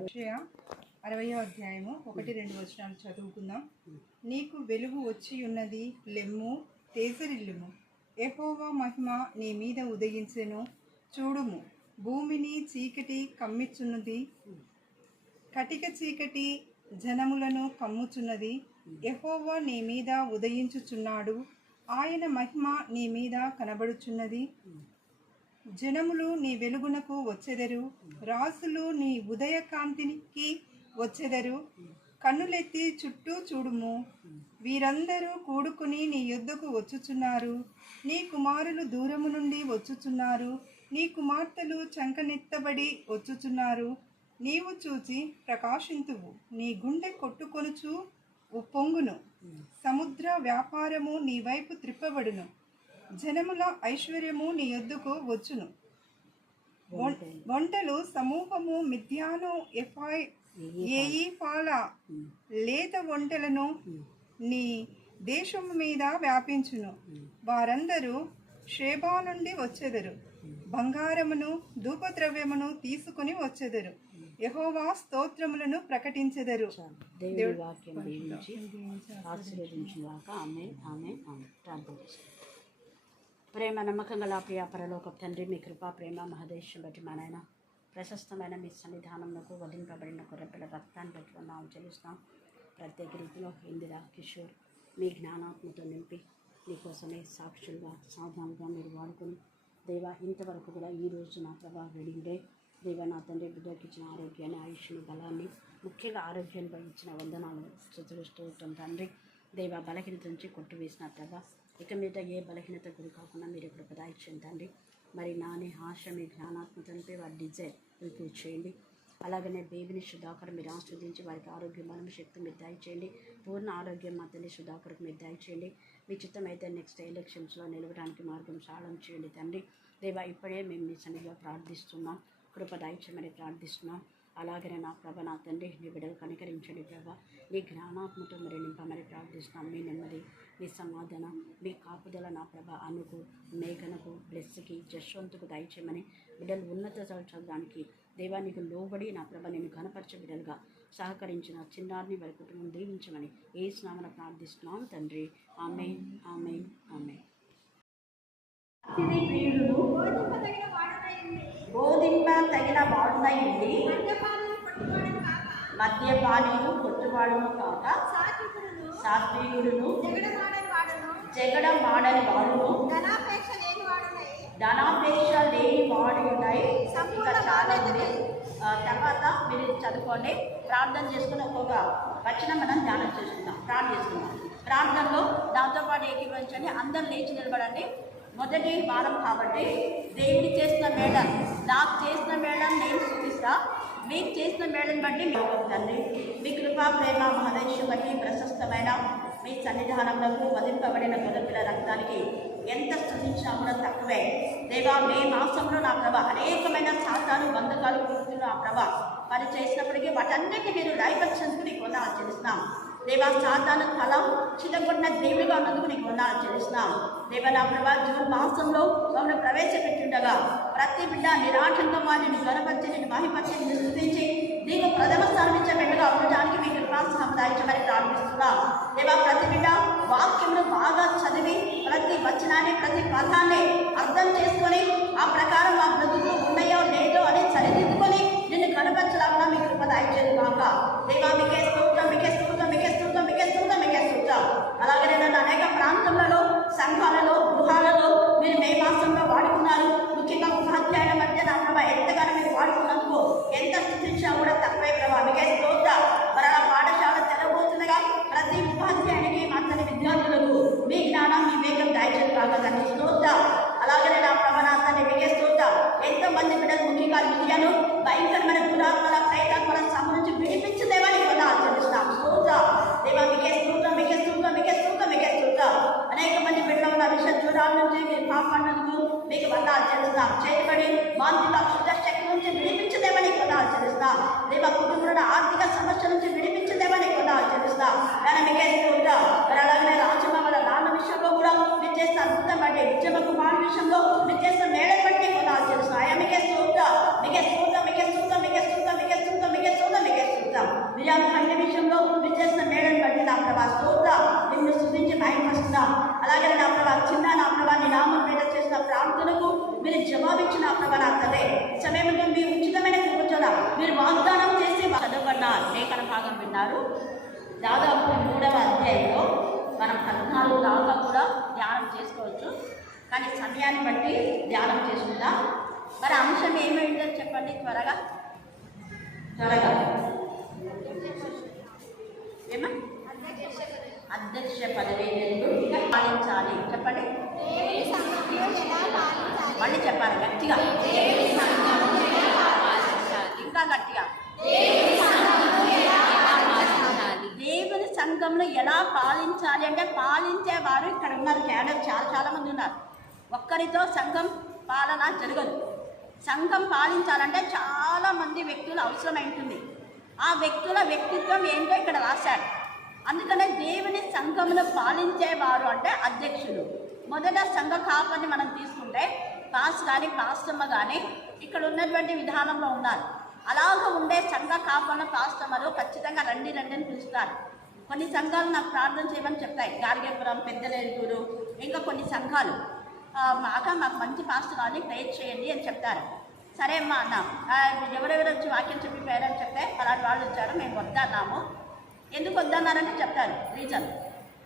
60వ అధ్యాయము 1-2 వచనాలు చదువుకుందాం. నీకు వెలుగు వచ్చి ఉన్నది, లెమ్ము, తేజరిల్లుము. యెహోవా మహిమ నీ మీద ఉదయించెను. చూడుము, భూమిని చీకటి కమ్మిచున్నది, కటిక చీకటి జనములను కమ్ముచున్నది. యెహోవా నీ మీద ఉదయించుచున్నాడు, ఆయన మహిమ నీ మీద కనబడుచున్నది. జనములు నీ వెలుగునకు వచ్చెదరు, రాజులు నీ ఉదయ కాంతికి వచ్చెదరు. కన్నులెత్తి చుట్టూ చూడుము, వీరందరూ కూడుకుని నీ యొద్దకు వచ్చుచున్నారు. నీ కుమారులు దూరము నుండి వచ్చుచున్నారు, నీ కుమార్తెలు చంకనెత్తబడి వచ్చుచున్నారు. నీవు చూచి ప్రకాశింతువు, నీ గుండె కొట్టుకొనుచు ఉప్పొంగును. సముద్ర వ్యాపారము నీ వైపు త్రిప్పబడును, జనముల ఐశ్వర్యము నీ యొద్దకు వచ్చును. వంటలు సమూహము మిద్యాను ఏయిఫాల లేత వంటలను నీ దేశము మీద వ్యాపించును. వారందరూ షేబా నుండి వచ్చెదరు, బంగారమును ధూపద్రవ్యమును తీసుకుని వచ్చెదరు, యెహోవా స్తోత్రములను ప్రకటించెదరు. దేవుడి వాక్యం దీవించి ఆశీర్వదించుగాక. ఆమేన్, ఆమేన్, ఆమేన్. ప్రార్థన చేస్తాం. ప్రేమ నమ్మకం గల ప్రియ పరలోక తండ్రి, మీ కృపా ప్రేమ మహదేశం బట్టి మా నాయన ప్రశస్తమైన మీ సన్నిధానంలో వధింపబడిన కొరపిల్ల రక్తాన్ని బట్టి మనం చెల్లిస్తాం. ప్రత్యేక రీతిలో ఇందిరా కిషోర్ మీ జ్ఞానాత్మతో నింపి మీకోసమే సాక్షులుగా సాధనంగా మీరు వాడుకొని దేవా ఇంతవరకు కూడా ఈరోజు నా ప్రభా వెడిగిడే దేవా నా తండ్రి బిడ్డకి ఇచ్చిన ఆరోగ్యాన్ని, ఆయుష్ని, బలాన్ని, ముఖ్యంగా ఆరోగ్యాన్ని ఇచ్చిన వందనాలు స్తుతిస్తూ తండ్రి. దేవా బలహీనత నుంచి కొట్టివేసిన ప్రభా ఇక మీద ఏ బలహీనత గురి కాకుండా మీరు ఇక్కడ పదాయించండి తండ్రి. మరి నాని ఆశ మీ జ్ఞానాత్మకంపై వారి డిజైర్ రిపీట్ చేయండి. అలాగనే బేబీని సుధాకర్ మీరు ఆస్వాదించి వారికి ఆరోగ్యం, బలం, శక్తి మీరు దయచేయండి. పూర్ణ ఆరోగ్యం మా తల్లి సుధాకర్కి మీరు దయచేయండి. మీ చిత్తం అయితే నెక్స్ట్ ఎలక్షన్స్లో నిలవడానికి మార్గం సహాయం చేయండి తండ్రి. దేవా ఇప్పుడే మేము మీ సన్నిధిలో ప్రార్థిస్తున్నాం, కృప దయచేయమని ప్రార్థిస్తున్నాం. అలాగనే నా ప్రభ నా తండ్రి నీ బిడ్డలు కనికరించండి ప్రభా. నీ జ్ఞానాత్మతో మరి నింపమని ప్రార్థిస్తున్నాం. మీ నెమ్మది, మీ సమాధానం, మీ కాపుదల నా ప్రభ అనుకు, మేఘనకు, బ్లెస్కి, జశ్వంతుకు దయచేయమని బిడ్డలు ఉన్నత చదవడానికి దేవా నీకు లోబడి నా ప్రభ నేను ఘనపరచ బిడ్డలుగా సహకరించిన చిన్నారిని వారి కుటుంబం దీవించమని యేసు నామమున ప్రార్థిస్తున్నాం తండ్రి. ఆమేన్, ఆమేన్, ఆమేన్. బోధింప తగిన వాడునైంది, మద్యపానీయుడు కొట్టువాడును కాక, సాత్వికుడును జగడం మాడని వాడును, ధనాపేక్ష లేని వాడునై. ఇంకా చాలా ఉంది. తర్వాత మీరు చదువుకోండి, ప్రార్థన చేసుకుని ఒక్కొక్క వచనం మనం ధ్యానం చేసుకుందాం, ప్రార్థన చేసుకుందాం. ప్రార్థనలో దాంతో పాటు ఏకీభవించండి. అందరూ లేచి నిలబడండి. మొదటి వారం కాబట్టి దేవుడు చేసిన మేళను, నాకు చేసిన మేళను నేను చూపిస్తా, మీకు చేసిన మేళను బట్టి తండ్రి మీ కృపా ప్రేమ మహదేశం బట్టి ప్రశస్తమైన మీ సన్నిధానంలో వధింపబడిన గొర్రెపిల్ల రక్తానికి ఎంత స్తుతించినా కూడా తక్కువే. దేవా మే మాసంలో నా ప్రభ అనేకమైన శాతాలు, బంధకాలు, పూర్తులు నా ప్రభ పని చేసినప్పటికీ వాటన్నిటికీ మీరు లైఫ్ నీకు వందనాలు చెల్లిస్తున్నాం. దేవా సాతాను తల చిన్నగొట్టిన దేవుడిగా ఉన్నందుకు నీకు వందనాలు చెల్లిస్తున్నాం. దేవా నా ప్రభా జూన్ మాసంలో మమ్మల్ని ప్రవేశపెట్టిండగా ప్రతి బిడ్డ నిరాటంకంగా నేను గణపరిచి, నేను మహిపరిచి, నేను స్తుతించి నీకు ప్రథమ స్థానం ఇచ్చే బిడ్డగా ఉండడానికి మీకు కృపాసనం దాయించమని ప్రార్థిస్తున్నాం. దేవా ప్రతి బిడ్డ వాక్యంలో బాగా చదివి ప్రతి వచనాన్ని, ప్రతి పదాన్ని అర్థం చేసుకొని ఆ ప్రకారం మా బ్రతుకులు ఉన్నాయో లేదో అని సరిదిద్దుకొని నిన్ను కనపరచలాగా మీకు కృప దాయించేది కాక. దేవా మీకే స్తోత్రం, మీకే స్తోత్రం, మీకే స్తోత్రం, మీకే స్తోత్రం, మీకే స్తోత్రం. అలాగే నన్ను అనేక ప్రాంతాలలో, సంఘాలలో, గృహాలలో మీరు మే మాసంలో వాడుకున్నారు. ముఖ్యంగా ఉపాధ్యాయుల మధ్య నా ప్రభా ఎంతగానో మీరు వాడుకున్నందుకు ఎంత స్థుతించినా కూడా తక్కువే ప్రభా. మీకే స్తోత్రం. మరలా పాఠశాల తెరవబోతుండగా ప్రతి ఉపాధ్యాయునికి, మా తల్లి విద్యార్థులకు మీ జ్ఞానం, మీ వేగం దయచేది కాక తండ్రి స్తోత్రం. అలాగనే నా ప్రభా నా తండ్రి మీకే స్తోత్రం. ఎంతోమంది బిడ్డలు ముఖ్యంగా విద్యను భయంకరమైన దురాత్మల, ప్రయత్నాత్మల సమ నుంచి విడిపించదేవని కూడా ఆచరిస్తున్నాం. స్తోత్రం దేవా మీకే స్తోత్రం, మీకే స్తోత్రం, మీకే స్తోత్రం, మీకే స్తోత్రం. అనేక మంది బిడ్డలు ఉన్న విషయ చూడాల నుంచి మీరు కాపాడినందుకు మీకు వందనాలు చెల్లిస్తున్నాం. చేయబడి మానసిక అక్షుత శక్తి నుంచి విడిపించదేవని కూడా ఆచరిస్తాం. దేవా కుటుంబంలో ఆర్థిక సమస్య నుంచి విడిపించదేవని కూడా ఆచరిస్తాం. కానీ మీకే స్తోత్రం. మరి అలాగనే రాజమల నాన్న విషయంలో కూడా మీరు చేసిన అద్భుతం బట్టి, నిజమ కుమారుడి విషయంలో మీరు చేసిన మేళ బట్టి కూడా ఆచరిస్తాం. ఆయా మీకే స్తోత్రం, మీకే స్తోత్రం, మీకే స్తోత్రం, మీకే స్తోత్రం, మీకే స్తోత్రం, మీకే స్తోత్రం, ప్రభా స్తోత్రం, నిన్ను స్తుతించి మహిమపరుస్తున్నాం. అలాగే నా ప్రభా చిన్న నా ప్రభా నీ నామం మీద చేసిన ప్రార్థనకు మీరు జవాబిచ్చిన ప్రభా నా తండ్రి సమయంలో మీ ఉచితమైన కృపచోడ మీరు వాగ్దానం చేసి చదవబడిన లేఖన భాగం విన్నారు. దాదాపు 3వ అధ్యాయంలో మనం 14 దాకా కూడా ధ్యానం చేసుకోవచ్చు, కానీ సమయాన్ని బట్టి ధ్యానం చేసుకుందాం. మరి అంశం ఏమైందో చెప్పండి త్వరగా ఏమా అధ్యక్ష పదవి ఎందుకు పాలించాలి చెప్పండి. మళ్ళీ చెప్పాలి గట్టిగా, ఇంకా గట్టిగా. దేవుని సంఘంలో ఎలా పాలించాలి అంటే పాలించేవారు ఇక్కడ ఉన్నారు, క్యాడర్ చాలా మంది ఉన్నారు. ఒక్కరితో సంఘం పాలన జరగదు. సంఘం పాలించాలంటే చాలామంది వ్యక్తులు అవసరమై ఉంటుంది. ఆ వ్యక్తుల వ్యక్తిత్వం ఏంటో ఇక్కడ రాశాడు. అందుకనే దేవుని సంఘంలో పాలించేవారు అంటే అధ్యక్షులు. మొదట సంఘ కాపరిని మనం తీసుకుంటే పాస్ కానీ పాస్టమ్మ కానీ ఇక్కడ ఉన్నటువంటి విధానంలో ఉన్నారు. అలాగ ఉండే సంఘ కాపర్ల పాస్టమ్మలు ఖచ్చితంగా రండి అని పిలుస్తారు. కొన్ని సంఘాలు నాకు ప్రార్థన చేయమని చెప్తాయి, గార్గేపురం, పెద్దలేరుకూరు, ఇంకా కొన్ని సంఘాలు మాకు మంచి పాస్టర్ కానీ ప్రేర్ చేయండి అని చెప్తారు. సరే అమ్మా అన్న, ఎవరెవరు వచ్చి వాక్యం చెప్పిపోయారని చెప్తే ఫలానా వాళ్ళు వచ్చారు, మేము వద్దన్నాము. ఎందుకు వద్దన్నారంటే చెప్తారు రీజన్.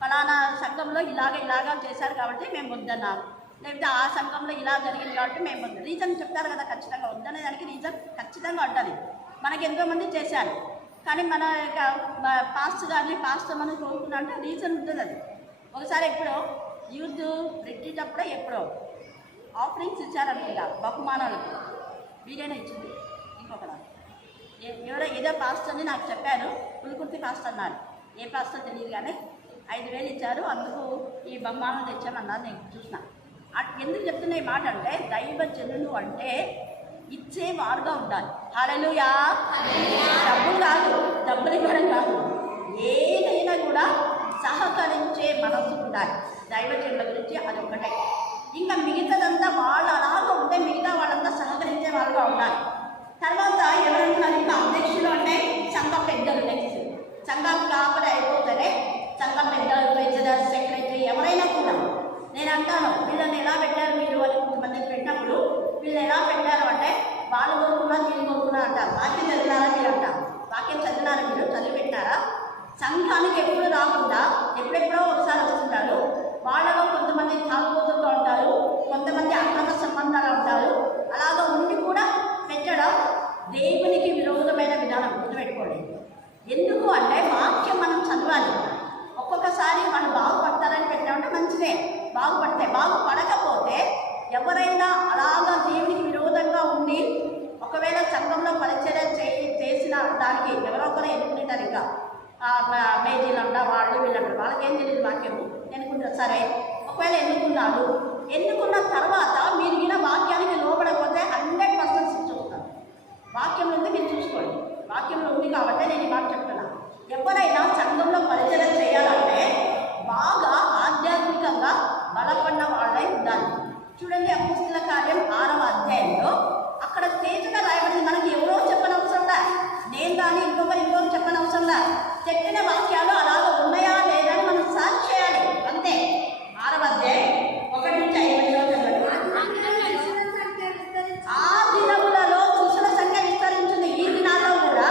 ఫలానా సంఘంలో ఇలాగా చేశారు కాబట్టి మేము వద్దన్నాము, లేకపోతే ఆ సంఘంలో ఇలా జరిగింది కాబట్టి మేము వద్దు రీజన్ చెప్తారు కదా. ఖచ్చితంగా వద్దనే దానికి రీజన్ ఖచ్చితంగా ఉంటుంది. మనకి ఎంతోమంది చేశారు, కానీ మన పాస్ట్ కానీ పాస్ట్ మనం కోరుకున్నా అంటే రీజన్ ఉంటుంది. అది ఒకసారి ఎప్పుడో యూత్ రిట్రీట్ అప్పుడే ఎప్పుడో ఆఫరింగ్స్ ఇచ్చారనుకుంటా, బహుమానాలు వీడైనా ఇచ్చింది. ఇంకొకటి ఏదో పాస్ట్ అని నాకు చెప్పారు, పులుకుర్తి పాస్ట్ అన్నారు. ఏ పాస్టో తెలియదు కానీ 5,000 ఇచ్చారు, అందుకు ఈ బహుమానం తెచ్చామన్నారు. నేను చూసిన. ఎందుకు చెప్తున్నా ఈ మాట అంటే దైవజనులు అంటే ఇచ్చేవారుగా ఉండాలి. హల్లెలూయా. డబ్బులు కాదు, డబ్బులు ఇవ్వడం కాదు, ఏదైనా కూడా సహకరించే మనసు ఉండాలి. దైవజనుల గురించి అది ఒకటే. ఇంకా మిగతాదంతా వాళ్ళు అలాగా ఉంటే మిగతా వాళ్ళంతా సహకరించే వాళ్ళుగా ఉండాలి. తర్వాత ఎవరంటున్నారు ఇంకా అధ్యక్షులు అంటే సంఘ పెద్దలు. నెక్స్ట్ సంఘ కాపరి అయిపోతేనే సంఘ పెద్దలు, ట్రెజరర్, సెక్రటరీ ఎవరైనా కూడా. నేను అంటాను వీళ్ళని ఎలా పెట్టారు మీరు అని కొంతమందిని పెట్టినప్పుడు వీళ్ళు ఎలా పెట్టారు అంటే వాళ్ళు కోరుకున్నారు వీళ్ళు కోరుకున్నారు అంటారు. వాక్యం చదివినారా మీరు అంటారు, వాక్యం చదివినారా మీరు చదివి పెట్టారా. సంఘానికి ఎప్పుడు రాకుండా ఎప్పుడెప్పుడో ఒకసారి వస్తుంటారు. వాళ్ళలో కొంతమంది తాగుబోతులుగా ఉంటారు, కొంతమంది అక్రమ సంబంధాలు ఉంటారు. అలాగా ఉండి కూడా పెట్టడం దేవునికి విరోధమైన విధానం. గుర్తుపెట్టుకోండి. ఎందుకు అంటే వాక్యం మనం చదవాలి. ఒక్కొక్కసారి వాళ్ళు బాగుపడతారని పెట్టామంటే మంచిదే, బాగుపడకపోతే ఎవరైనా అలాగా దేవునికి విరోధంగా ఉండి ఒకవేళ సంఘంలో పరిచయం చేసిన దానికి ఎవరో ఒకరు ఎన్నుకుంటారు. ఇంకా మేజీలు అంట వాళ్ళు వీళ్ళంటారు, వాళ్ళకేం తెలియదు వాక్యము. ఎన్నుకుంటారు. సరే ఒకవేళ ఎన్నుకున్న తర్వాత మీరు విన వాక్యానికి లోబడకపోతే 100% చూస్తారు. వాక్యంలో ఉంది, మీరు చూసుకోండి. వాక్యంలో ఉంది కాబట్టి నేను ఈ మాట చెప్తున్నా. ఎవరైనా సంఘంలో పరిచయం చేయాలంటే బాగా ఆధ్యాత్మికంగా బలపడిన వాళ్ళై ఉండాలి. చూడండి అపోస్తలుల కార్యం 6వ అధ్యాయంలో అక్కడ తేజగా రాయబడింది. మనకి ఎవరో చెప్పనవసరంలా, నేను కానీ ఇంకొకరు చెప్పనవసరంలా. చెప్పిన వాక్యాలు అలాగ ఉన్నాయా లేదా అని మనం సర్చ్ చేయాలి అంతే. 6వ అధ్యాయం 1 నుంచి 5 ఆ దినములలో శిష్యుల సంఖ్య విస్తరించింది. ఈ దినాల్లో కూడా,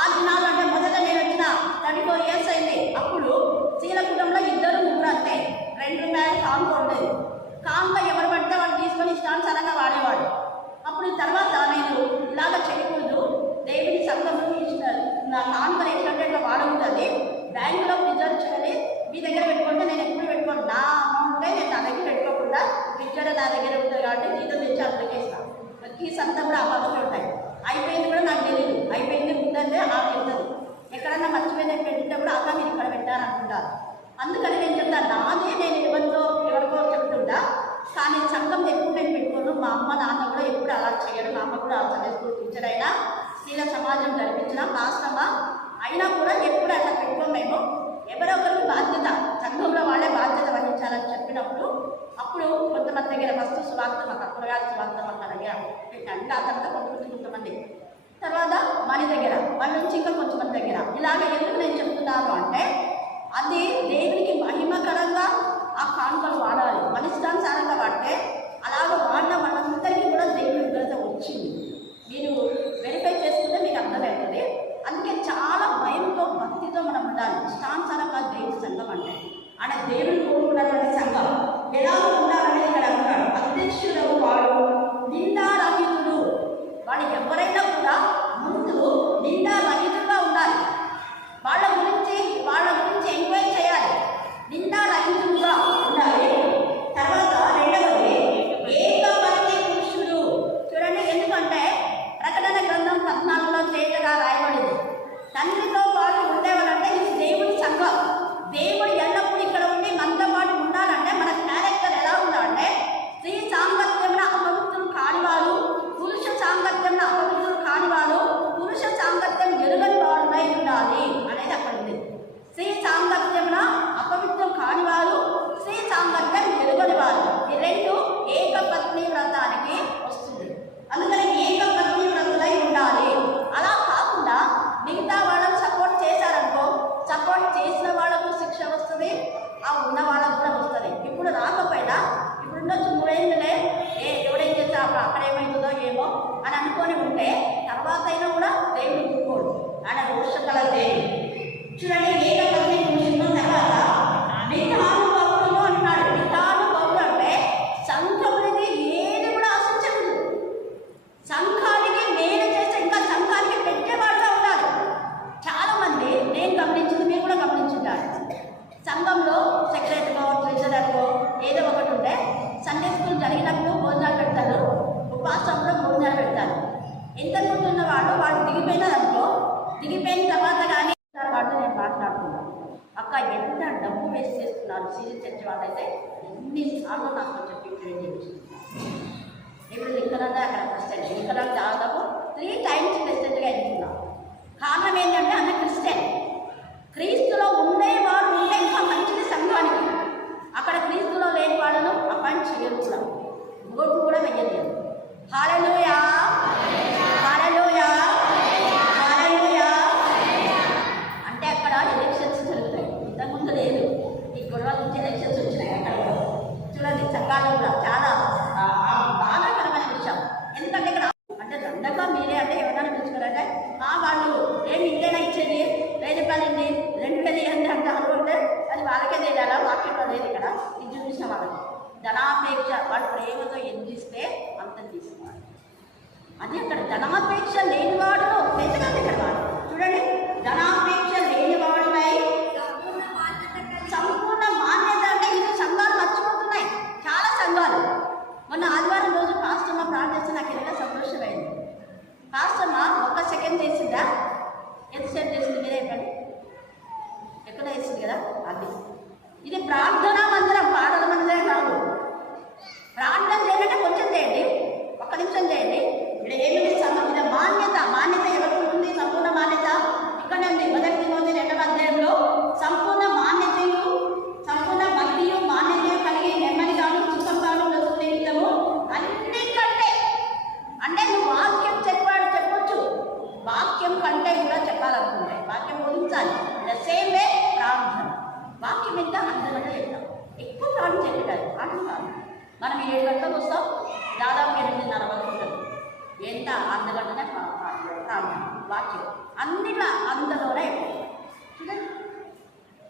ఆ దినాలు అంటే మొదట నేను వచ్చిన 34 years అయింది. అప్పుడు శీలకుటంలో 2-3 అంతే. 2 రూపాయలు కాంక ఉండేది. కాంక ఎవరు పడితే వాళ్ళు తీసుకొని ఇష్టానుసారంగా వాడేవాడు. అప్పుడు తర్వాత నేను ఇలాగ చేయకూడదు, దేవుని సంఘంలో నా కాంక ఎట్లా వాడకూడదు, బ్యాంకులో ప్రిజర్వ్ చేయాలి, మీ దగ్గర పెట్టుకుంటే నేను ఎప్పుడు పెట్టుకోను. నా అమౌంటే నేను నా దగ్గర పెట్టుకోకుండా పిక్చర్ నా దగ్గర ఉంటుంది కాబట్టి జీతం తెచ్చి అప్లికేస్తాను. కీస్ అంతా కూడా అవ్వాల్సి ఉంటాయి. అయిపోయింది కూడా నాకు తెలియదు, అయిపోయింది ఉందంటే ఆమె వెళ్తుంది. ఎక్కడన్నా మర్చిపోయిన పెట్టితే కూడా అక్క మీరు ఇక్కడ పెట్టారనుకుంటారు. అందుకని నేను చెప్తాను, నాదే నేను ఎవరికో చెప్తుంటా, కానీ సంఘం ఎప్పుడు నేను పెట్టుకోను. మా అమ్మ నాన్న కూడా ఎప్పుడు అలా చేయడు. మా అమ్మ కూడా సండే స్కూల్ టీచర్ అయినా, స్త్రీల సమాజం జరిపించిన పాస్టమ్మ అయినా కూడా ఎప్పుడు అట్లా పెట్టుకోము. మేము ఎవరో ఒకరికి బాధ్యత, సంఘంలో వాళ్ళే బాధ్యత వహించాలని చెప్పినప్పుడు అప్పుడు కొంతమంది దగ్గర ఫస్ట్ సువార్త మాకు అప్పుడుగాలి సువార్త మాకు దగ్గర పెట్టండి. ఆ తర్వాత కొంతమంది తర్వాత మన దగ్గర వాళ్ళ నుంచి ఇంకా కొంతమంది దగ్గర ఇలాగ ఎందుకు నేను చెప్తున్నాను అంటే అది దేవునికి మహిమకరంగా ఆ కానుకలు వాడాలి. మన ఇష్టానుసారంగా వాడితే అలాగ వాడిన వాళ్ళందరికీ కూడా దేవుని ఉగ్రత వచ్చింది. మీరు వెరిఫై చేసుకుంటే మీకు అర్థమవుతుంది. అందుకే చాలా భయంతో భక్తితో మనం ఉండాలి. ఇష్టానుసారంగా దేవుని సంఘం అంటే ఆయన దేవుని కోరుకున్నటువంటి సంఘం ఎలా ఉండాలని ఇక్కడ అంటాడు. అధ్యక్షుడు వాడు నిందారహితుడు. వాడు ఎవరైనా కూడా ముందు నిందారహితుడుగా ఉండాలి. వాళ్ళ గురించి ఎంక్వైరీ చేయాలి. నిందారహితుడుగా ఉండాలి. తర్వాత రెండవది ఏకపత్ని పురుషుడు. చూడండి, ఎందుకంటే ప్రకటన గ్రంథం 14లో తేటగా రాయబడింది. తండ్రితో పాటు ఉండేవాడంటే ఇది దేవుడి సంఘం. దేవుడు ఎల్లప్పుడూ ఇక్కడ ఉండి మనతో పాటు ఉండాలంటే మన క్యారెక్టర్ ఎలా ఉండాలంటే స్త్రీ సాంగత్యంలో అపవిత్రులు కానివారు, పురుష సాంగత్యంలో అపవిత్రులు కానివారు, పురుష సాంగత్యం ఎరుగని వాడునై ఉండాలి అనేది అక్కడ ఉంది. స్త్రీ సాంగత్యంలో అపవిత్రం కానివారు, స్త్రీ సాంగత్యం ఎరుగని వారు, ఈ రెండు ఏకపత్ని వ్రతానికి వస్తుంది. అందుకని ఏకపత్ని వ్రతులై ఉండాలి. అలా కాకుండా మిగతా వాళ్ళకు సపోర్ట్ చేశారనుకో, సపోర్ట్ చేసిన వాళ్ళకు శిక్ష వస్తుంది, ఆ ఉన్న వాళ్ళకు కూడా వస్తుంది. ఇప్పుడు రాకపోయినా ఇప్పుడున్న 3 ఏళ్ళులే ఎవడేం చేస్తే అక్కడ ఏమవుతుందో ఏమో అని అనుకొని ఉంటే తర్వాత అయినా కూడా దేవుడు ఊరుకోడు. ఆయన రోషగల దేవుడు. చూడండి, ఏకపత్ని పురుషుడు. తర్వాత మితానుభవులు అంటున్నాడు. మితానుభవులు అంటే సంఘమునికి ఏది కూడా ఆశించకూడదు. సంఘానికి మేలు చేస్తే ఇంకా సంఘానికి పెట్టేవాడుగా ఉండాలి. చాలా మంది నేను గమనించింది, మీరు కూడా గమనించుంటారు. సంఘంలో సెక్రటరీగా ట్రెజరర్గా ఏదో ఒకటి ఉంటే సండే స్కూల్ జరిగినప్పుడు భోజనాలు పెడతారు, ఉపవాసంలో భోజనాలు పెడతారు. ఎంత ముందున్న వాడు దిగిపోయినారనుకో, దిగిపోయిన తర్వాత కానీ వాడు నేను మాట్లాడుతున్నాను, అక్క ఎంత డబ్బు వేస్ట్ చేస్తున్నారు సీరియస్ చర్చ్ వాళ్ళైతే ఎన్నిసార్లు నాకు చెప్పి ట్రైనింగ్ చేస్తున్నారు. ఇప్పుడు లింకనంగా అక్కడ ప్రెసిడెంట్, లింకనంగా దాదాపు 3 times ప్రెసిడెంట్గా ఎన్నుకున్నాం. కారణం ఏంటంటే అన్న క్రిస్టియన్. క్రీస్తులో ఉండేవాడు ఉంటే ఇంకా మంచిది సంఘానికి. అక్కడ క్రీస్తులో లేని వాళ్ళను అపాయింట్ చేయరు కూడా, ఓటు కూడా వెయ్యలేదు. హల్లెలూయా, హల్లెలూయా, హల్లెలూయా. అంటే అక్కడ ఎలక్షన్స్ జరుగుతాయి. ఇంతకుముందు లేదు, ఈ గొడవ నుంచి ఎలక్షన్స్ వచ్చినాయి అక్కడ. చూడండి, సంఘాలు కూడా చాలా బాధాకరమైన విషయం. ఎందుకంటే ఇక్కడ అంటే దండగా మీరే అంటే ఎవరైనా పిలుచుకోరంటే వాళ్ళు ఏమి ఇంతైనా ఇచ్చేది 1000 రూపాయలు 2000 అంటే అనుకుంటే అది వాళ్ళకే తెలియాలా, వాక్యంలో లేదు. ఇక్కడ ఇది చూసిన వాళ్ళకి ధనాపేక్ష, వాళ్ళు ప్రేమతో ఎదిరిస్తే అంత తీసుకోవాలి. అది అక్కడ ధనాపేక్ష లేనివాడు పెద్దగా ఇక్కడ వాడు. చూడండి, ధనాపేక్ష లేనివాడునై సంపూర్ణ మాన్యత. అంటే ఇది సంఘాలు మర్చిపోతున్నాయి చాలా సంఘాలు. మొన్న ఆదివారం రోజు పాస్టమ్మ ప్రార్థిస్తే నాకు ఎంత సంతోషమైంది. పాస్టమ్మ 1 సెకండ్ చేసిందా, ఎంతసేపు చేసింది మీరే చెప్పండి, ఎక్కడ వేసింది కదా. అది ఇది ప్రార్థనా మందిరం, పాటల మందిరం కాదు. ప్రార్థన చేయాలంటే కొంచెం చేయండి, 1 నిమిషం చేయండి. ఇక్కడ ఏమి సంఘం మీద మాన్యత ఎవరికి ఉంటుంది? సంపూర్ణ మాన్యత ఇక్కడే ఉంది. 1 తిమోతి 2వ అధ్యాయంలో సంపూర్ణ మాన్యతయు, సంపూర్ణ భక్తియు, మాన్యత కలిగి నెమ్మదిగాను సుఖంగాను నిమిత్తము అన్నికంటే. అంటే నువ్వు వాక్యం చెప్పొచ్చు, వాక్యం కంటే కూడా చెప్పాలనుకుంటే వాక్యం గురించాలి. సేమ్ వే ప్రార్థన, వాక్యం ఎంత అర్థగంట చెప్తాం. ఎక్కువ ప్రార్థన చెప్పాలి, ప్రార్థన కాదు. మనం 7 గంటలకు వస్తాం, దాదాపు 8:30 వరకు ఉంటుంది. ఎంత అర్ధగంటనే ప్రార్థన, వాక్యం అన్నిట్లా అందులోనే చూడండి.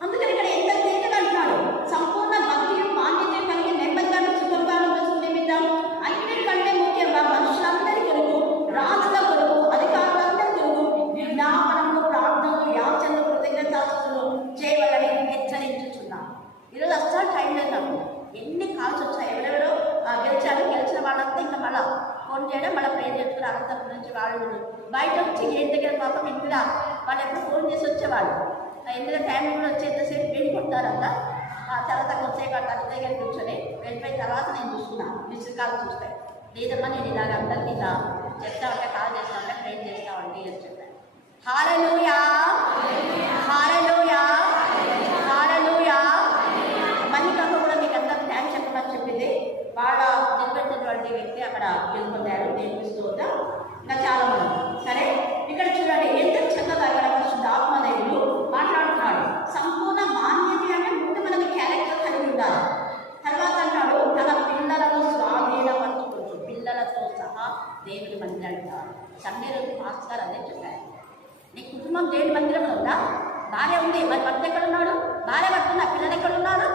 అందుకని ఇక్కడ ఎంత తేలిక అంటున్నాడు, సంపూర్ణ భక్తియు మాన్యత కలిగి నెమ్మదిగాను సుఖంగాను నిమిత్తం అన్నిటికంటే ముఖ్యంగా మనుషులందరి కొరకు, రాజుల కొరకు, అధికారులందరి కొరకు విజ్ఞాపనము, ప్రార్థనలు, యాచనలు, కృతజ్ఞతాస్తుతులు చేయవాలని హెచ్చరించుచున్నాం. ఈరోజు అస్సలు టైం లేదు నాకు. ఎన్ని కాల్స్ వచ్చాయి, ఎవరెవరో గెలిచిన వాళ్ళంతా ఇంకా మళ్ళీ ఫోన్ చేయడం, మళ్ళీ ప్రేర్ చేసుకుని అనంతపురం నుంచి వాళ్ళు బయట వచ్చి గేట్ దగ్గర పాపం ఇంటిగా వాళ్ళు ఎప్పుడు ఫోన్ చేసి వచ్చేవాళ్ళు. ఇందులో ఫ్యామిలీ కూడా వచ్చేంతసేపు వేడి కొడతారంట. తర్వాత కొంతసేపు తల్లి దగ్గర కూర్చొని వెళ్ళిపోయిన తర్వాత నేను చూసుకున్నాను, మిస్డ్ కాల్ చూస్తే. లేదమ్మా నేను ఇలాగ అందరికీ ఇలా చెప్తా ఉంటే, కాల్ చేస్తా ఉంటే ప్రేర్ చేస్తామండి అని చెప్పాను. హల్లెలూయా, హల్లెలూయా, హల్లెలూయా. మల్లికమ్మ కూడా మీకు అందరూ థ్యాంక్స్ చెప్పమని చెప్పింది. వాళ్ళ నిలబెట్టినటువంటి వ్యక్తి అక్కడ గెలుపొందారు, నేర్పిస్తూ ఉంటాం. ఇంకా చాలా మంది. సరే, ఇక్కడ చూడండి ఎంత చక్కగా ఇక్కడ ఆత్మదేవుడు మాట్లాడుతున్నాడు. సంపూర్ణ మానవ కుటుంబం దేవుని మందిరంలో ఉందా? భార్య ఉంది, మరి భర్త ఎక్కడున్నాడు? భార్య పడుతున్నా, పిల్లలు ఎక్కడున్నారు?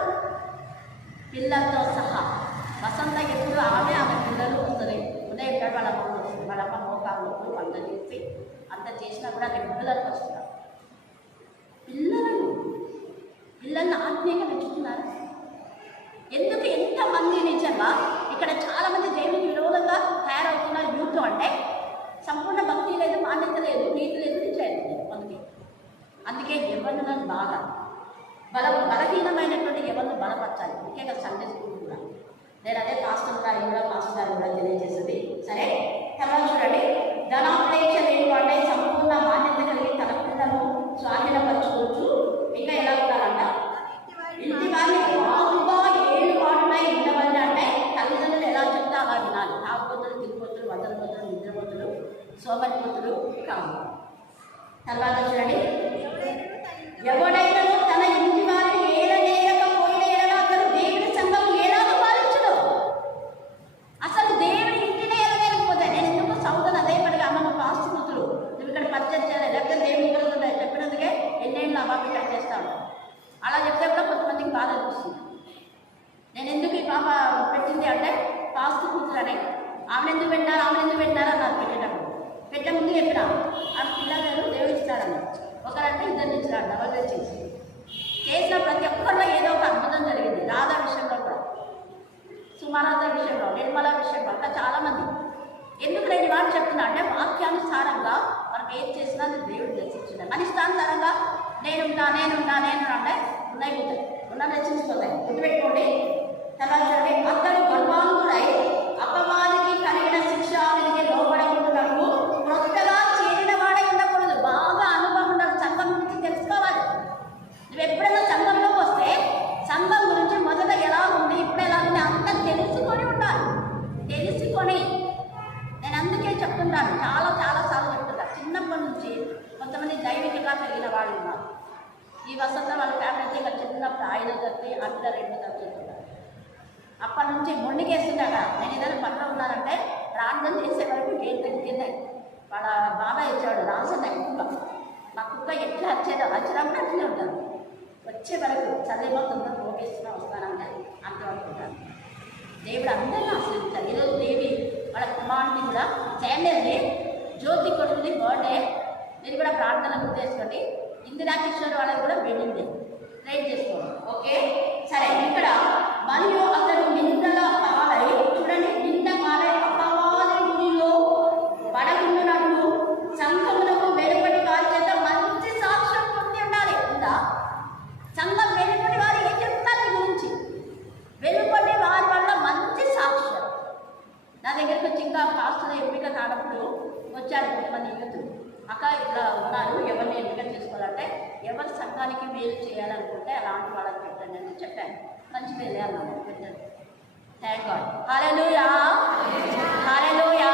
పిల్లలతో సహా వసంత ఎప్పుడు ఆమె పిల్లలు వస్తుంది. ఉదయం వాళ్ళ మోకాళ్ళు అంత చేసి అంత చేసినా కూడా రెండు పిల్లలకు వస్తున్నారు. పిల్లల్ని ఆత్మీయంగా పెంచుతున్నారు. ఎందుకు ఎంతమంది నిజంగా ఇక్కడ చాలామంది దేవునికి విరోధంగా తయారవుతున్నారు యూత్ అంటే సంపూర్ణ భక్తి లేదు, మాన్యత లేదు, నీతి లేదు, నిజాయితీ లేదు. అందుకే యవ్వనులను బాగా బలహీనమైనటువంటి యవ్వను బలపరచాలి. ముఖ్యంగా సండే స్కూల్ కూడా. నేను అదే మాస్టర్ గారు కూడా తెలియజేస్తుంది. సరే, తర్వాత చూడండి, ధనాపేక్ష లేని వాడే సంపూర్ణ మాన్యత కలిగి తన పిల్లలను స్వాధీనపరచుకోవచ్చు. ఇంకా ఎలా ఉండాలంట? ఇంటి వారిని బాగుగా ఏలువాడునై ఉండవని అంటే తల్లిదండ్రులు ఎలా చెప్తే అలా వినాలి. తాగుబోతులు, తిరుగుబోతులు, వదలబోతులు, నిద్రబోతులు, సోమరిపోతులు కాదు. తర్వాత చూడండి, ఎవడైనా తన ఇంటి వారిని ఏలనేయకపోయిన ఎడల అతను దేవుని సంఘం ఎలాగ పాలించడు? అసలు దేవుని ఇంటినే ఎలనేయకపోతే నేను ఎందుకు సౌదన్ అదే పడిగా అమ్మ పాస్తుతులు నువ్వు ఇక్కడ పరిచయం చేయాలి, లేకపోతే దేవుని ఇక్కడ చెప్పినందుకే ఎన్నేళ్ళు అబాబి ఇక్కడ చేస్తాను. అలా చెప్తే కూడా కొంతమందికి బాధ అనిపిస్తుంది. నేను ఎందుకు ఈ పాప పెట్టింది అంటే పాస్తు కూతురనే ఆమెను ఎందుకు పెట్టారు అన్నారు. పెట్టే ముందు చెప్పిన ఆ పిల్లలు దేవుడు ఇస్తాడని ఒకరంటే ఇద్దరు ఇచ్చినాడు, డబల్ చేసి చేసిన ప్రతి ఒక్కరిలో ఏదో ఒక అద్భుతం జరిగింది. రాధా విషయంలో కూడా, సుమారాధ విషయంలో, నిర్మల విషయంలో అట్లా చాలామంది. ఎందుకు నేను వాళ్ళు చెప్తున్నా అంటే వాక్యానుసారంగా మనం ఏం చేసినా అది దేవుడు దర్శించున్నాడు. మన ఇష్టానుసారంగా నేనుంటా అంటే ఉన్నాయి రచించిపోతాయి. గుర్తుపెట్టుకోండి. తర్వాత అతడు గర్వాంగుడై అపవాదికి కలిగిన శిక్షానికి లోబడకుంటున్నప్పుడు కొత్తగా చేరిన వాడే ఉండకూడదు. బాగా అనుభవం ఉండాలి, సంఘం గురించి తెలుసుకోవాలి. నువ్వు ఎప్పుడైనా సంఘంలోకి వస్తే సంఘం గురించి మొదట ఎలా ఉంది, ఇప్పుడు ఎలా ఉంది అంతా తెలుసుకొని ఉండాలి. తెలుసుకొని నేను అందుకే చెప్తుంటాను, చాలా సార్లు చెప్తుంటాను. చిన్నప్పటి నుంచి కొంతమంది దైవికంగా పెరిగిన వాళ్ళు ఉన్నారు. ఈ వసంత వాళ్ళ ఫ్యామిలీ ఇంకా చిన్నప్పుడు ఆయన తప్పి అట్ల రెండు తప్పుతుంటారు. అప్పటి నుంచి మొండికేస్తుండగా నేను ఏదైనా పనిలో ఉన్నానంటే ప్రార్థన చేసే వరకు ఏం తగ్గింది. వాళ్ళ బాబాయ్ ఇచ్చాడు రాసన్న కుక్క. మా కుక్క ఎట్లా వచ్చినప్పుడు అట్లనే ఉంటాను. వచ్చే వరకు చదివో తొందర పోగేస్తున్నా వస్తానంటే అంతవరకు ఉంటాను. దేవుడు అందరినీ ఆశ్రయించాలి. ఈరోజు దేవి వాళ్ళ కుమారుని కూడా శాండల్ని జ్యోతి కొడుకుని బర్త్డే మీరు కూడా ప్రార్థన గుర్తేసుకోండి. ఇందిరా కిషోర్ వాళ్ళకి కూడా వెళ్ళింది ట్రైన్ చేసుకోండి. ఓకే, సరే. ఇక్కడ మరియు అతడు నిందల పాలై చూడండి, నింద పాలై అపవాది గుడిలో పడకుండానట్లు సంఘములకు వెలుపటి వారి చేత మంచి సాక్ష్యం పొంది ఉండాలి. ఉందా? సంఘం వెలుపటి వారు ఏం చెప్తున్నారు మీ గురించి? వెలుపటి వారి వల్ల మంచి సాక్ష్యం. నా దగ్గరికి వచ్చి ఇంకా పాస్టుల ఎంపిక కానప్పుడు వచ్చారు కొంతమంది యూత్. అక్క ఇట్లా ఉన్నారు, ఎవరిని ఎంపిక చేసుకోవాలంటే ఎవరి సంఘానికి మేలు చేయాలనుకుంటే అలాంటి వాళ్ళకి పెట్టండి అని చెప్పాను. మంచి మేలే అన్నాను, పెట్టండి. Thank God. Hallelujah, hallelujah,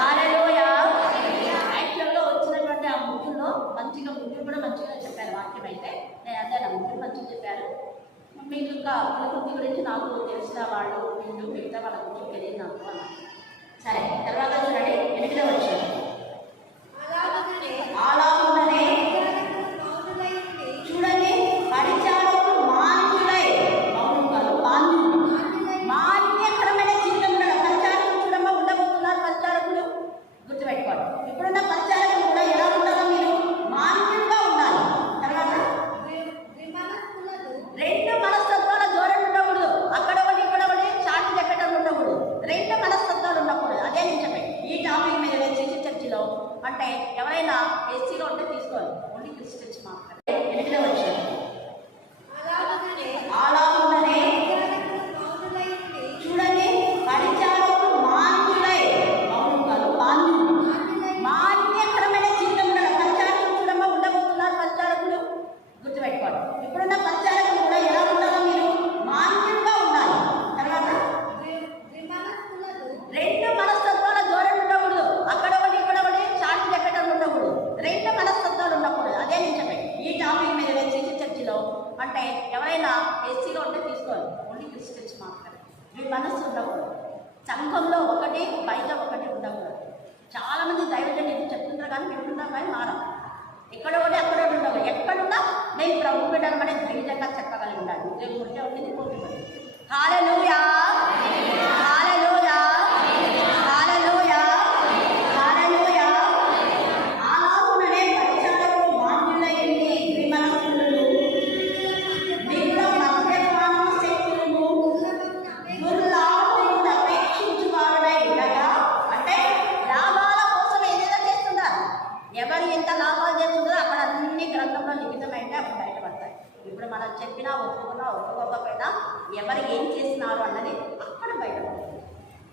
hallelujah. యాక్చువల్గా వచ్చినటువంటి ఆ ముగ్గుల్లో మంచిగా ముగ్గురు కూడా మంచిగా చెప్పారు. వాక్యం అయితే నేను అదే నా ముగ్గురు మంచిగా చెప్పారు. మీకు ఇంకా కులకృతి గురించి నాకు తెలిసిన వాళ్ళు వీళ్ళు మిగతా వాళ్ళ గురించి తెలియదు నాకు అన్నారు. సరే, తర్వాత చూడండి 8వ వచనం. అలాగుననే చూడండి, పరిచారకులు మాన్యులై, మౌనం కాదు మాన్యకరమైన జీవితం ఉండాలి. పరిచారకులు చూడమ్మా ఉండబోతున్నారు. పరిచారకులు గుర్తుపెట్టుకోండి. ఇప్పుడున్న పరిచారకులు కూడా ఎలా ఉండాలో మీరు మాన్యంగా ఉండాలి. తర్వాత రెండు మనస్తత్వాల ధోరణి ఉండకూడదు. అక్కడ ఒకటి ఇక్కడ ఒకటి చాటి చెప్పేటప్పుడు ఉండకూడదు. రెండు మనస్తత్వాలు ఉండకూడదు. అదే నేను చెప్పాను. ఈ టాపిక్ మీద వచ్చేసి చర్చిలో అంటే ఎవరైనా ఎస్సీలో ఉంటే తీసుకోవాలి. ఓన్లీ క్రిస్టియన్స్ మాట్లాడే 8వ వచనం. అలాగుననే చూడండి, పరిచారకులు మాన్యులై, మౌనం కాదు మాన్యకరమైన జీవితం ఉండాలి. పరిచారకులు చూడమ్మా ఉండబోతున్నారు. పరిచారకులు గుర్తుపెట్టుకోండి. ఇప్పుడున్న పరిచారకులు కూడా ఎలా ఉండాలో మీరు మాన్యంగా ఉండాలి. తర్వాత రెండు మనస్తత్వాల ధోరణి ఉండకూడదు. అక్కడ ఒకటి ఇక్కడ ఒకటి చాటి చెప్పడం ఉండకూడదు. రెండు మనస్తత్వాలు ఉండకూడదు. అదే నేను చెప్పాను. ఈ టాపిక్ మీద వచ్చేసి చర్చిలో అంటే ఎవరైనా ఎస్సీలో ఉంటే తీసుకోవాలి. ఓన్లీ క్రిస్టియన్స్ మాట్లాడాలి. మీ మనస్సు ఉండకూడదు. సంఘంలో ఒకటి, బయట ఒకటి ఉండకూడదు. చాలామంది దైవజనులు చెప్తుంటారు కానీ వింటున్నారు కానీ మారం. ఇక్కడ ఒకటి అక్కడ ఒకటి ఉండవు. ఎక్కడున్నా నేను ప్రభు బిడ్డను అనే ధైర్యంగా చెప్పగలిగి ఉండాలి. ఉద్యోగం ఉంటే ఉంటుంది, పోతుంది. హల్లెలూయా, హల్లెలూయా, హల్లెలూయా, హల్లెలూయా. అలాగుననే పరిచారకులు బాధ్యులైంది విమనసులు మిగుల మద్యపాన శక్తులను దుర్లాభమును అపేక్షించువారుడై ఉండగా, అంటే లాభాల కోసం ఏదైనా చేస్తున్నారు. ఎవరు ఎంత లాభాలు చేస్తుందో అక్కడ అన్ని గ్రంథంలో లిఖితమైతే అప్పుడు బయటపడతాయి. ఇప్పుడు మనం చెప్పినా ఒప్పుకున్నా ఒప్పుకోకపోయినా ఎవరు ఏం చేస్తున్నారు అన్నది అక్కడ బయటపడుతుంది.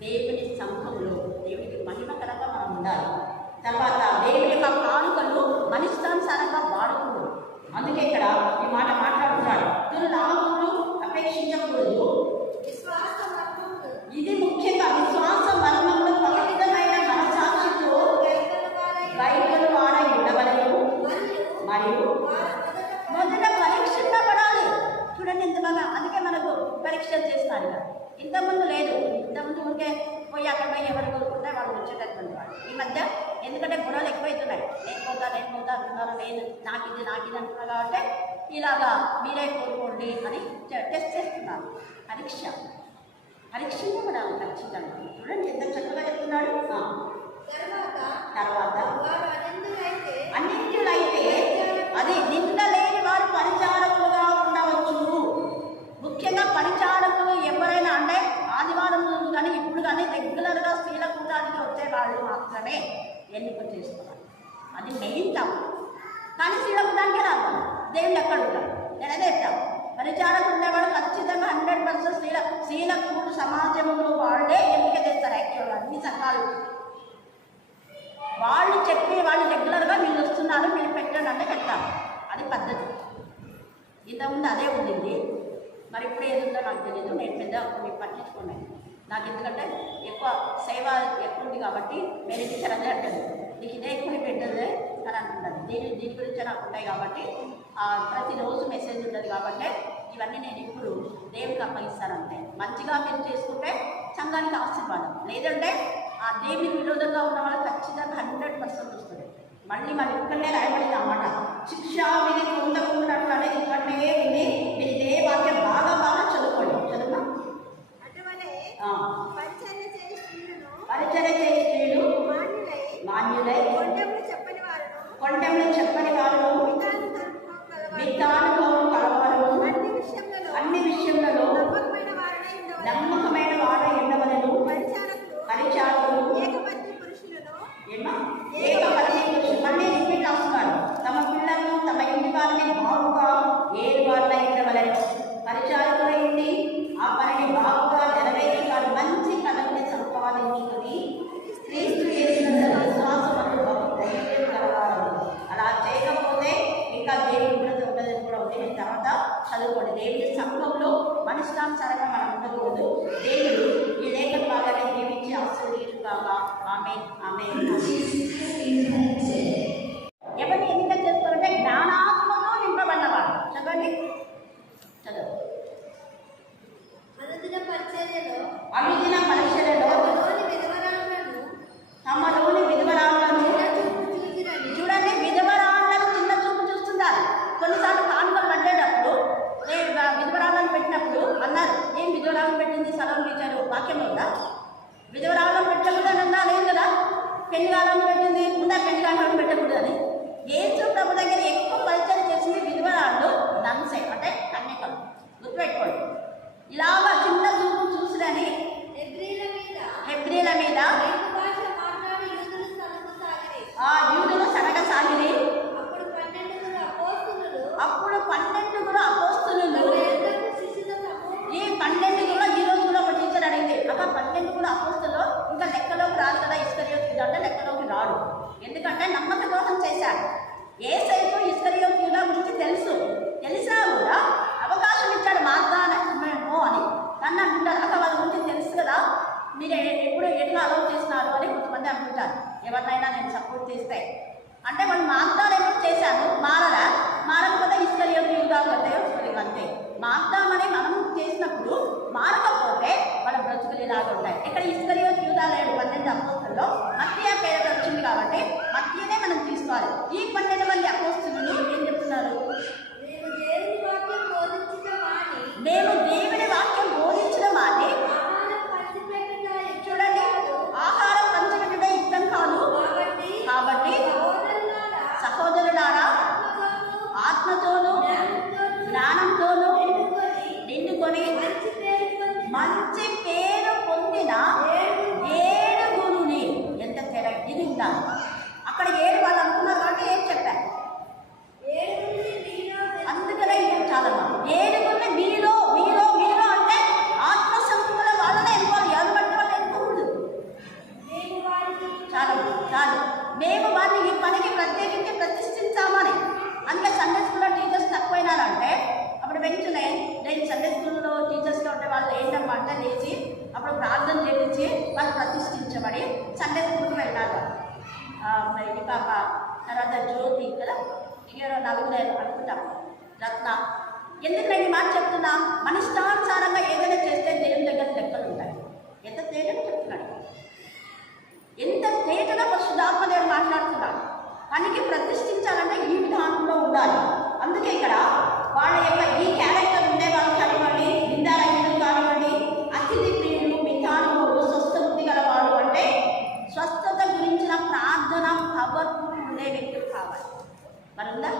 దేవుని సంఘంలో దేవునికి మహిమకరంగా మనం ఉండాలి. తర్వాత దేవుని యొక్క కానుకలు మనిష్టానుసారంగా వాడకూడదు. అందుకే ఇక్కడ ఈ మాట మాట్లాడుతున్నాడు, దుర్లాభములు అపేక్షించకూడదు. ఇది ముఖ్యంగా విశ్వాస మర్మములు పవిత్రమైన మనసాక్షితో బయటలు వాడై ఉండవలను మరియు మొదట పరీక్షించబడాలి. చూడండి ఎంత బాగా, అందుకే మనకు పరీక్షలు చేస్తున్నారు కదా. ఇంతకుముందు లేదు, ఇంతకుముందు ఊరికే పోయి అక్కడ పోయి ఎవరు కోరుకుంటే వాళ్ళు వచ్చేటటువంటి వాడు. ఈ మధ్య ఎందుకంటే గొడవలు ఎక్కువైతున్నాయి, నేను పోతా అంటున్నారు, లేదు నాకిది అంటున్నారు. కాబట్టి ఇలాగా మీరే కోరుకోండి అని టెస్ట్ చేస్తున్నారు. పరీక్షించబడాలి ఖచ్చితంగా. చూడండి ఎంత చక్కగా చెప్తున్నాడు. తర్వాత అన్నింటిలైతే అది నింద లేని వారు పరిచారకులుగా ఉండవచ్చు. ముఖ్యంగా పరిచారకులు ఎవరైనా అంటే ఆదివారం రోజు కానీ ఇప్పుడు కానీ రెగ్యులర్గా స్త్రీల కూటానికి వచ్చే వాళ్ళు మాత్రమే ఎన్నిక చేస్తున్నారు. అది మెయిన్ తప్పు. కానీ స్త్రీల కూటానికే రాదు, దేవుడు ఎక్కడ ఉంటాడు? నేనదే చెప్తాను, పరిచారకులు ఉండేవాడు ఖచ్చితంగా 100% స్త్రీల కూటు సమాజంలో వాళ్ళే ఎన్నిక చేస్తారు. యాక్చువల్గా అన్ని సంఘాలు వాళ్ళు చెప్పి వాళ్ళు రెగ్యులర్గా వీళ్ళు వస్తున్నారు, వీళ్ళు పెట్టండి అంటే పెడతారు. అది పద్ధతి. ఇంతకుముందు అదే ఉండింది, మరి ఇప్పుడు ఏది ఉందో నాకు తెలియదు. నేను పెద్ద మీకు పట్టించుకున్నాను. నాకు ఎందుకంటే ఎక్కువ సేవ ఎక్కువ ఉంది కాబట్టి నేను ఇది సరదా అంటాను, నీకు ఇదే ఎక్కువ పెట్టదే అని అంటున్నాను. దీని గురించి నాకు ఉంటాయి కాబట్టి ప్రతిరోజు మెసేజ్ ఉంటుంది కాబట్టి ఇవన్నీ నేను ఇప్పుడు దేవుడికి అప్పగిస్తానంటే మంచిగా మీరు చేసుకుంటే సంఘానికి ఆశీర్వాదం. లేదంటే ఆ దేవుని విరోధంగా ఉన్న వాళ్ళు ఖచ్చితంగా 100% వస్తుంది. మళ్ళీ ఇక్కడనే రాయబడింది అన్నమాట, శిక్షా విధి పొందకుండాట్లు అనేది ఇక్కడనే విని మీరు ఇదే వాక్యం బాగా చదువుకోండి. చదువునా? పరిచర్య చేయ స్త్రీలు మాన్యులై కొండెములు చెప్పని వారు మితానుభవం కలవారు అన్ని విషయంలో నమ్మకమైన వారై ఉండవలను. పరిచారకులు ఏకపత్ని పురుషులు మళ్ళీ రిపీట్ అవుతున్నారు. తమ పిల్లలను తమ ఇంటి వారిని బాగుగా ఏడు వారినై ఉండవలను. పరిచారకులైంది ఆ పనిని బాగుగా నెరవేర్చి వారు మంచి పదవిని సంపాదించుకుని క్రీస్తు యేసునందు విశ్వాసముతో ధైర్యం కలగాలి. అలా చేయకపోతే ఇంకా దేవుని విడుదల ఉండదని కూడా ఉంది. తర్వాత చదువుకోండి. దేవుని సంఘంలో మనిష్టానుసారంగా మనం ఉండకూడదు. దేవుడు ఈ లేఖన భాగాన్ని దీవించి ఆశీర్వదించుగాక. ఆమేన్, ఆమేన్. ఎవరిని ఎన్నిక చేసుకోవాలంటే జ్ఞానాత్మతో నింపబడినవాడు. చదవండి, చదువు. అనుదిన పరిచర్యలో తమలోని విధవరాలను చూడండి. విధవరాలను చిన్న చూపు చూస్తున్నారు. కొన్నిసార్లు కానుకలు పట్టేటప్పుడు విధవరాలను పెట్టినప్పుడు అన్నారు, ఏం విధవరాలను పెట్టింది సలహా ఇచ్చారు వాక్యంలో ఉందా? విధవరాలను పెట్టకూడదని ఉందా? లేదు కదా. పెళ్లిగాలను పెట్టింది ఉందా? పెళ్లిగాలను పెట్టకూడదు అని. యేసు ప్రభు దగ్గర ఎక్కువ పరిచయం చేసింది విధవరాలు, నన్సే అంటే కన్యకలు. గుర్తుపెట్టుకోండి. ఇలాగా చిన్న చూపు చూసిరని హెబ్రీల మీద యూదులు సనగసాగిరి. అప్పుడు 12 అపోస్తలులు. ఈ 12 ఈరోజు కూడా ఒక టీచర్ అడిగింది, అక్కడ 12 అపోస్తలు ఇంకా లెక్కలోకి రాదు కదా. ఇస్కరియోతు అంటే లెక్కలోకి రాడు, ఎందుకంటే నమ్మక ద్రోహం చేశాడు. యేసయ్యకు ఇస్కరియోతు గురించి తెలిసా కూడా అవకాశం ఇచ్చాడు మార్గానో అని. నన్ను అంటుంటారు, అక్కడ వాళ్ళ గురించి తెలుసు కదా, మీరు ఎప్పుడు ఎట్లా అలౌ చేస్తున్నారు అని కొంతమంది అనుకుంటారు. ఎవరినైనా నేను సపోర్ట్ చేస్తే అంటే వాళ్ళు మార్గాలు ఎప్పుడు చేశాను మారకపోతే ఇస్కరియోతు యూదా అంతే. మార్గామని మనం చేసినప్పుడు మారకపోతే వాళ్ళ బ్రతుకులు ఇలాగా ఉంటాయి. ఇక్కడ ఇస్కరియోతు యూదా లేడు. 12 అపోస్తలుల్లో మత్తయి పేరు వచ్చింది కాబట్టి మత్తయినే మనం తీసుకోవాలి. ఈ 12 మంది అపోస్తలు తర్వాత జ్యోతి కదా, ఇంకా నలుగురు అనుకుంటాం, రత్న. ఎందుకు నేను ఈ మాట చెప్తున్నా? మన ఇష్టానుసారంగా ఏదైనా చేస్తే దేవుని దగ్గర లెక్కలు ఉంటాయి. ఎంత తేటగా చెప్తున్నాడు, ఎంత తేటగా పరిశుద్ధాత్మ దేవుడు మాట్లాడుతున్నాడు. పనికి ప్రతిష్ఠించాలంటే ఈ విధానంలో ఉండాలి. అందుకే ఇక్కడ వాళ్ళ యొక్క ఈ క్యారెక్టర్ ఉండే వాళ్ళు కానివ్వండి, నిందారహితులు కానివ్వండి, అతిథి ప్రియులు, మితానుభవులు, స్వస్థ బుద్ధి గలవాడు, అంటే స్వస్థత గురించిన ప్రార్థన పవర్ఫుల్ ఉండే వ్యక్తులు కావాలి. మరి ఉందా?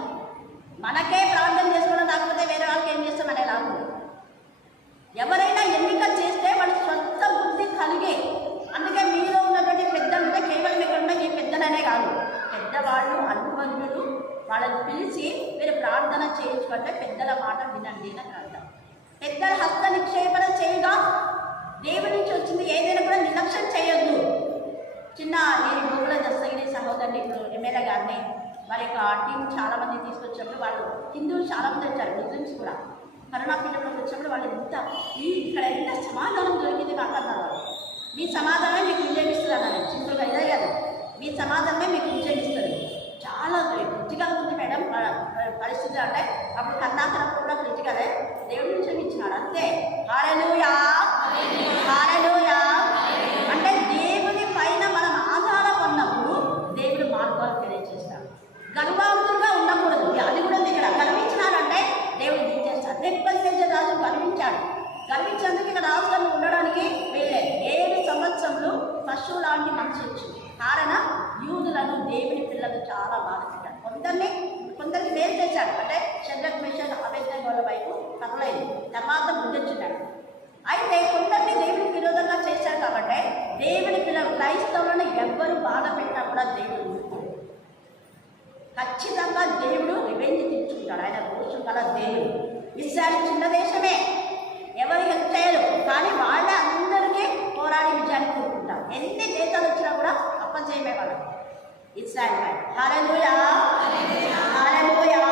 మనకే ప్రార్థన చేసుకోవడం రాకపోతే వేరే వాళ్ళకి ఏం చేస్తామనే రాదు. ఎవరైనా ఎన్నిక చేస్తే వాళ్ళు స్వస్థ బుద్ధి కలిగే. అందుకే మీలో ఉన్నటువంటి పెద్దలు ఉంటే కేవలం ఇక్కడ ఉన్న ఈ పెద్దలనే కాదు, పెద్దవాళ్ళు అనుభవజ్ఞులు, వాళ్ళని పిలిచి మీరు ప్రార్థన చేయించుకుంటే పెద్దల మాట వినండి అని అర్థం. పెద్దల హస్త నిక్షేపణ చేయగా దేవుడి నుంచి వచ్చింది ఏదైనా కూడా నిర్లక్ష్యం చేయొద్దు. చిన్న నేను గోగుల దస్తగిరి సహోదరుని ఇప్పుడు ఎమ్మెల్యే గారిని మరి యొక్క టీం చాలామంది తీసుకొచ్చినప్పుడు వాళ్ళు హిందువులు చాలామంది వచ్చారు, ముస్లిమ్స్ కూడా. కరోనా పిల్లలు వచ్చినప్పుడు వాళ్ళు ఇక్కడ ఎంత సమాధానం దొరికింది నాకు అన్నారు. వాళ్ళు మీ సమాధానమే మీకు విజయం ఇస్తుంది అన్నారు. సింపుల్గా ఇదే కదా, మీ సమాధానమే మీకు విజయం ఇస్తుంది. చాలా క్రిటికల్ ఉంది మేడం పరిస్థితి. అంటే అప్పుడు కర్ణాటకప్పుడు కూడా క్రిటికలే, దేవుడి విజయం ఇచ్చినాడు అంతే. హల్లెలూయా, హల్లెలూయా. అంటే దేవుని పైన మనం ఆధారపడినప్పుడు దేవుడు మార్గాలు తెలియజేస్తాడు. గర్వాంతులుగా ఉండకూడదు, అది కూడా ఉంది ఇక్కడ. గర్వించినారంటే దేవుడు దించేస్తాడు. నెప్పల్సేజర్ రాజు గర్వించాడు. గర్వించేందుకు ఇక్కడ రాష్ట్రంలో ఉండడానికి వెళ్ళలేదు. 7 సంవత్సరములు పశువు లాంటి మనసు వచ్చింది. కారణం యూదులను దేవుని పిల్లలు చాలా బాధ పెట్టాడు. కొందరికి వేరు చేశాడు. అంటే షడ్రక్ మేషక్ అబేద్నెగోల వైపు తగలేదు, తర్వాత బుద్ధించున్నాడు. అయితే కొందరిని దేవునికి విరోధంగా చేశాడు. కాబట్టి దేవుని పిల్లలు క్రైస్తవులను ఎవ్వరు బాధ పెట్టినా కూడా దేవుడు ఖచ్చితంగా దేవుడు రివెంజ్ తెచ్చుకుంటాడు. ఆయన రోషం గల దేవుడు. ఇస్రాయేల్ చిన్న దేశమే, ఎవరు హెల్ప్ చేయరు, కానీ వాళ్ళే అందరికీ పోరాడి విజయాన్ని కోరుకుంటారు. ఎన్ని దేశాలు వచ్చినా కూడా అప్పజేయమే వాళ్ళు ఇస్రాయేల్. హల్లెలూయా, హల్లెలూయా.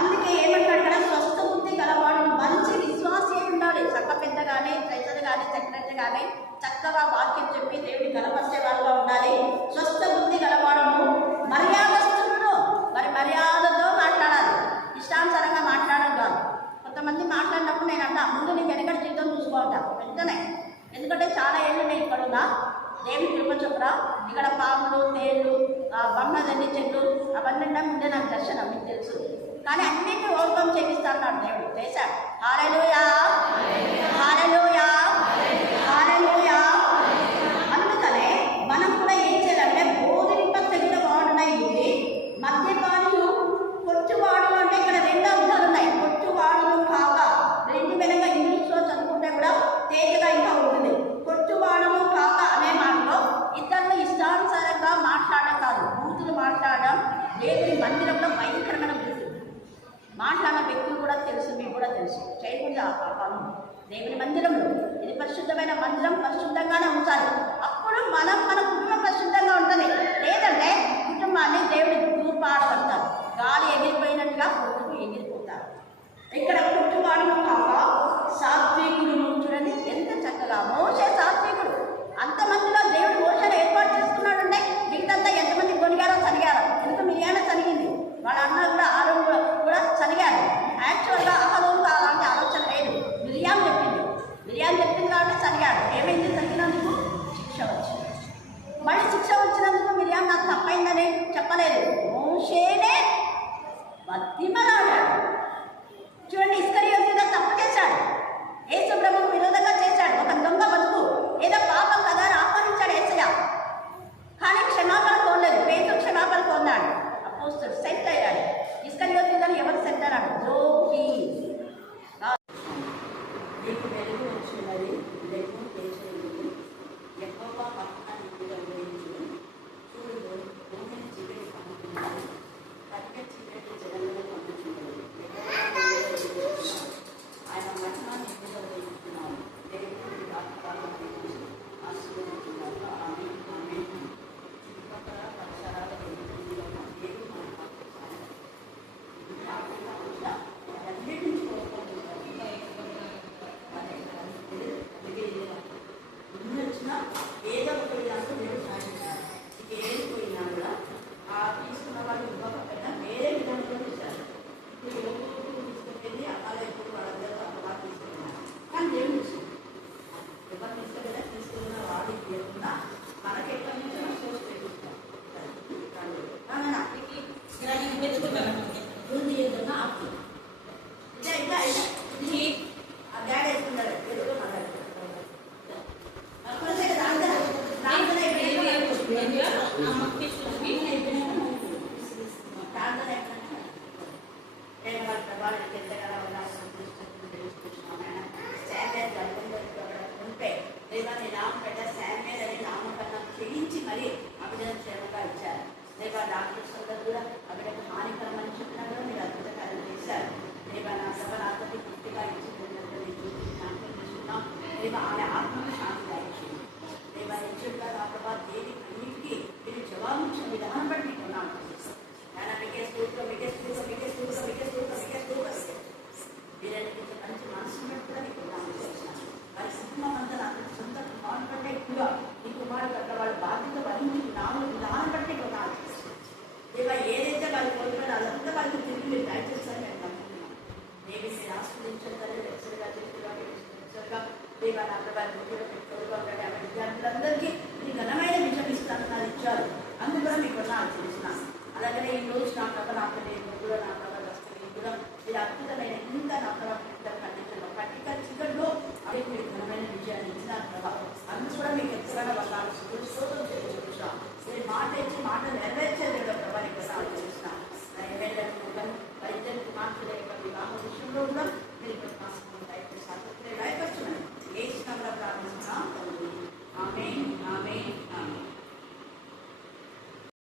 అందుకే ఏమంటాడు కదా, స్వస్థ బుద్ధి గలవాడు, మంచి విశ్వాసి ఉండాలి. చక్క పెద్ద కానీ ట్రెజర్ కానీ సెక్రటరీ కానీ చక్కగా వాక్యం చెప్పి దేవుడిని గలపరిచే వారుగా ఉండాలి. స్వస్థ బుద్ధి గలవాడును, మర్యాదస్తుడు. మరి మర్యాదతో మాట్లాడాలి, ఇష్టానుసారంగా మాట్లాడడం కాదు. కొంతమంది మాట్లాడినప్పుడు నేను అన్నా, ముందు నేను వెనకటి జీవితం చూసుకోవాలి వెంటనే. ఎందుకంటే చాలా ఏళ్ళు నేను ఇక్కడ ఉన్నా, దేవుని కృప చొప్పున ఇక్కడ పాములు, తేళ్ళు, బంగాళీ చెట్లు అవన్నీ ముందే నాకు దర్శనం, మీకు తెలుసు. కానీ అన్నింటినీ ఓవర్కమ్ చేపిస్తాడు దేవుడు, చేశాడు. హల్లెలూయా, హల్లెలూయా, హల్లెలూయా. అందుకనే మనం కూడా ఏం చేయాలంటే బోధింప తెగిన వాడునై ఉండి, మద్యపానులు, కొట్టువాడులు. అంటే ఇక్కడ 2 అర్థాలు ఉన్నాయి. కొట్టువాడులు కాగా, 2 వెనక ఇంగ్లీష్లో చదువుకుంటే కూడా తేజగా ఇంకా ఉంటుంది. కొట్టువాడము కాక అనే మాటలో ఇతరులు ఇష్టానుసారంగా మాట్లాడడం కాదు, బూతులు మాట్లాడడం దేవుని మందిరంలో భయంకరమైన బూతులు మాట్లాడిన వ్యక్తులు కూడా తెలుసు, మీకు కూడా తెలుసు. చేయకుండా ఆ పనులు దేవుని మందిరంలో, ఇది పరిశుద్ధమైన మందిరం, పరిశుద్ధంగానే ఉంచాలి. అప్పుడు మన కుటుంబం పరిశుద్ధంగా ఉంటుంది. లేదంటే కుటుంబాన్ని దేవుడి దూర్పాడబడతారు, గాలి ఎగిరిపోయినట్టుగా కొట్టుకు ఎగిరిపోతారు. ఇక్కడ కుట్టువాడు కాక సాత్వికుడు. చూడండి ఎంత చక్కగా మోషే సాత్వికుడు. అంతమందిలో దేవుడు మోషేను ఏర్పాటు చేసుకున్నాడంటే మిగతా ఎంతమంది కొనిగారో చనిగారో. ఎంత మిరియానే చనిగింది, వాళ్ళ అన్న కూడా ఆరోగ్యం కూడా చనిగారు. యాక్చువల్గా అహరోనుకు అలాంటి ఆలోచన లేదు. మిరియాం చెప్పింది కాబట్టి చనిగాడు. ఏమైంది? చనిగినందుకు శిక్ష వచ్చింది. మళ్ళీ శిక్ష వచ్చినందుకు మిరియాం నాకు తప్పైందని చెప్పలేదు, మోషేనే బతిమలాడాడు. చూడండి నాకు ఇదే ఇంకా ఇది ఆ బ్యాగ్ వేసుకున్నాడు తెలుగు మాట్లాడుతున్నాడు ఉంటే లేదా నీ నామం పెట్ట శామ్యుయేల్ అని నామకరణం చేయించి మరి అభిజన క్షేమంగా ఇచ్చారు. లేదా డాక్టర్స్ అందరూ కూడా అభిడకు హానికరమని చెప్పినా కూడా మీరు అద్భుతకార్యం చేశారు. లేదా నా సభ నాతోటి పూర్తిగా ఇచ్చిందంటే జ్ఞాపకం చేసుకున్నాం. లేదా ఆమె ఆత్మకు శాంతిగా ఇచ్చింది. లేదా నిజంగా నా ప్రభా దేవి అన్నిటికీ మీరు జవాబించిన విధానం బట్టి మీకు ఉన్నాను. నేను మీకే స్తోత్రం, మీకే స్తోత్రం, మీకే స్తోత్రం, మీకే స్తోత్రం, మీకే స్తోత్రం. వీరన్నిటికీ మంచి మనసు బట్టి కూడా మీకు ఉన్నాను చేస్తున్నాను. వారి కుటుంబం అంతా నాకు సొంత కుమారుడు కంటే ఎక్కువ ఈ కుమారుడు అట్లా వాళ్ళ బాధ్యత వహించి విధానం బట్టి ఉన్నాను. దేవా ఏదైతే వాళ్ళు కోరుకున్నారో అదంతా వాళ్ళకి తిరిగి మీరు దయచేస్తారని నేను నమ్ముతున్నాను. నేను మీరు ఆస్వాదించాలి లెక్చర్గా లెక్చర్గా దేవా నా ప్రభావం తోడుగా ఉండండి. ఆ విద్యార్థులందరికీ మీ ఘనమైన విషయం ఇస్తాను నాకు ఇచ్చారు. అందుకు కూడా మీకు ఉన్నాను చేస్తున్నాను. అలాగనే ఈ రోజు నా